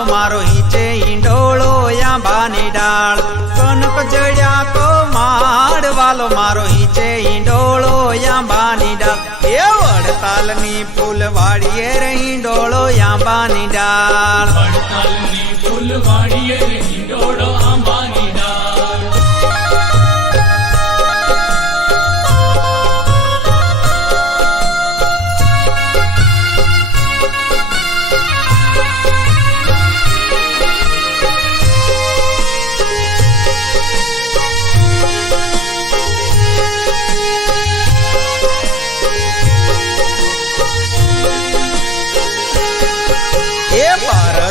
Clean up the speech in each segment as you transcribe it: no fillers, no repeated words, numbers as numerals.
વાલો મારો હિંચે ઈંડોળો આંબાની ડાળ કનક જડ્યા તો માડ વાલો મારો હિંચે ઈંડોળો આંબાની ડાળ એ વડતાલની ફૂલવાડીએ રે ઈંડોળો આંબાની ડાળ વડતાલની ફૂલવાડીએ રે ઈંડોળો આંબાની ડાળ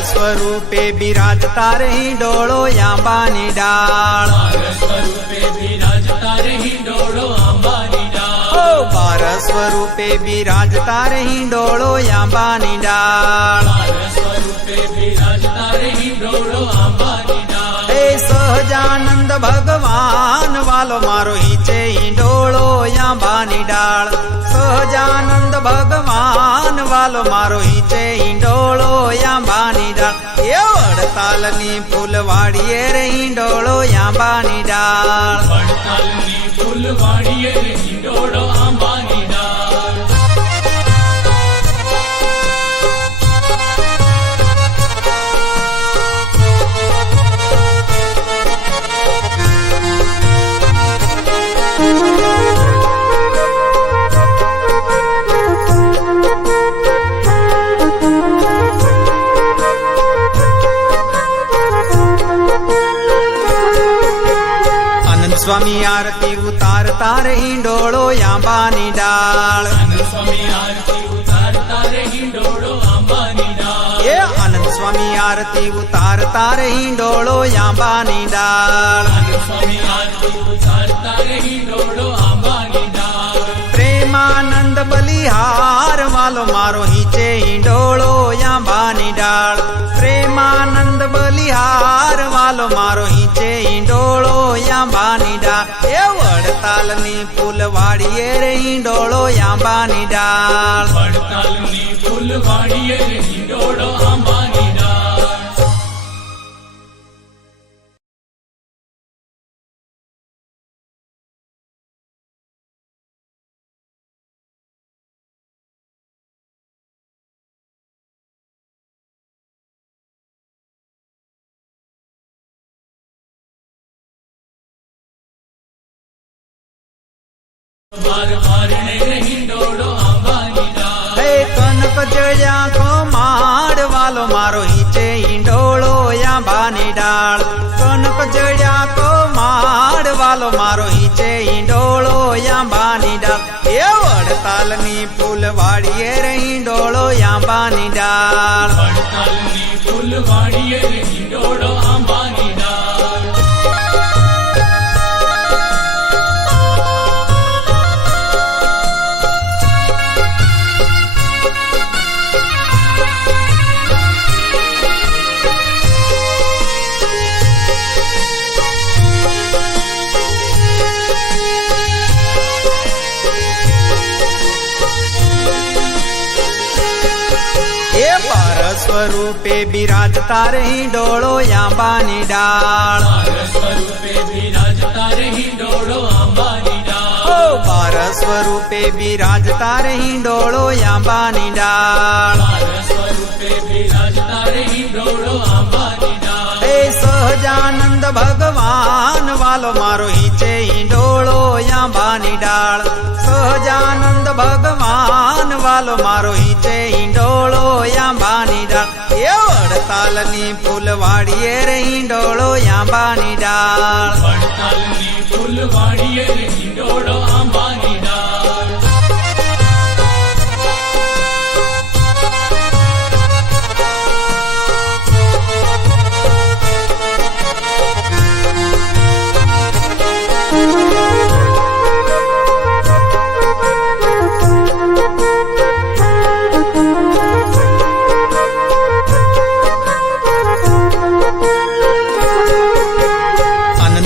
સ્વરૂપે બિરાજતા રે ઈંડોળો આંબાની ડાળ સ્વરૂપે બિરાજતા રે ઈંડોળો આંબાની ડાળ ઓ બાર સ્વરૂપે બિરાજતા રે ઈંડોળો આંબાની ડાળ સ્વરૂપે બિરાજતા રે ઈંડોળો આંબાની ડાળ એ સહજાનંદ ભગવાન વાલો મારો હિંચે ઈંડોળો આંબાની ડાળ સહજાનંદ ભગવાન વાલો મારો હિંચે ઈંડોળો આંબાની ડાળ એ વડતાલની ફૂલવાડીએ રે ઈંડોળો આંબાની ડાળ વડતાલની ફૂલવાડીએ રે ઈંડોળો આંબાની ડાળ સ્વામી આરતી ઉતારતા રે ઈંડોળો આંબાની ડાળ સ્વામી આરતી ઉતારતા રે ઈંડોળો આંબાની ડાળ એ આનંદ સ્વામી આરતી ઉતારતા રે ઈંડોળો આંબાની ડાળ સ્વામી આરતી ઉતારતા રે ઈંડોળો આંબાની ડાળ પ્રેમાનંદ બલિહાર વાલો મારો હિંચે ઈંડોળો આંબાની ડાળ પ્રેમાનંદ બલિહાર વાલો મારો હિંચે ઈંડોળો આંબાની ડાળ એ વડતાલની ફૂલવાડીએ રે ઈંડોળો આંબાની ડાળ વડતાલની ફૂલવાડીએ રે ઈંડોળો આંબાની ડાળ બાર બારણે રે ઈંડોળો આંબાની ડાળ હે કનક જડ્યા તો માડ વાલો મારો હિંચે ઈંડોળો આંબાની ડાળ કનક જડ્યા તો માડ વાલો મારો હિંચે ઈંડોળો આંબાની ડાળ એ વડતાલની ફૂલવાડીએ રે ઈંડોળો આંબાની ડાળ વડતાલની ફૂલવાડીએ રે ઈંડોળો આંબાની ડાળ સ્વરૂપે બિરાજતા રે ઈંડોળો આંબાની ડાળ સ્વરૂપે બિરાજતા રે ઈંડોળો આંબાની ડાળ ઓ બાર સ્વરૂપે બિરાજતા રે ઈંડોળો આંબાની ડાળ સ્વરૂપે બિરાજતા રે ઈંડોળો આંબાની ડાળ એ સહજાનંદ ભગવાન વાલો મારો હિંચે ઈંડોળો આંબાની ડાળ સહજાનંદ ભગવાન વાલો મારો હિંચે ઈંડોળો આંબાની ડાળ એ વડતાલની ફૂલવાડીએ રે ઈંડોળો આંબાની ડાળ વડતાલની ફૂલવાડીએ રે ઈંડોળો આંબાની ડાળ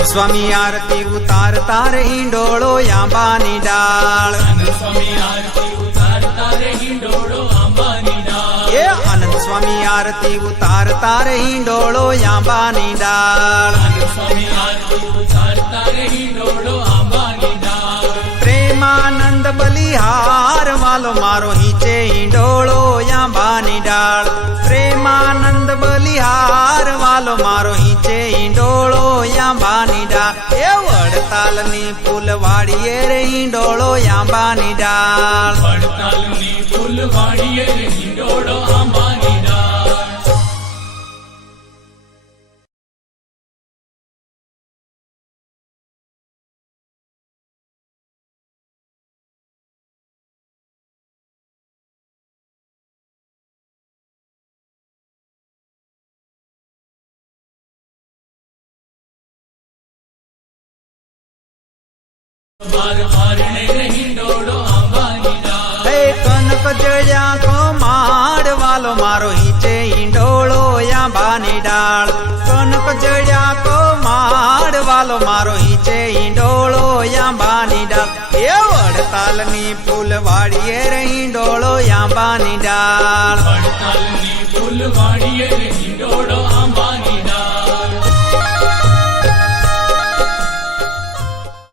સ્વામી આરતી ઉતારતા રે ઈંડોળો આંબાની ડાળ સ્વામી આરતી ઉતારતા રે ઈંડોળો આંબાની ડાળ એ આનંદ સ્વામી આરતી ઉતારતા રે હિંડોળો આંબાની ડાળ સ્વામી આરતી ઉતારતા રે હિંડોળો આંબાની ડાળ પ્રેમાનંદ બલિહાર વાલો મારો હિંચે હિંડોળો આંબાની ડાળ પ્રેમાનંદ બલિહાર વાલો મારો હિંચે હિંડોળો આંબાની ડાળ એ વડતાલની ફૂલવાડીએ રે હિંડોળો આંબાની ડાળ વડતાલની ફૂલવાડીએ રે હિંડોળો આંબાની ડાળ બાર બારણે રે હિંડોળો આંબાની ડાળ હે કનક જળ્યા કો માડ વાલો મારો હિંચે હિંડોળો આંબાની ડાળ કનક જળ્યા કો માડ વાલો મારો હિંચે હિંડોળો આંબાની ડાળ એ વડતાલની ફૂલવાડીએ રે હિંડોળો આંબાની ડાળ વડતાલની ફૂલવાડીએ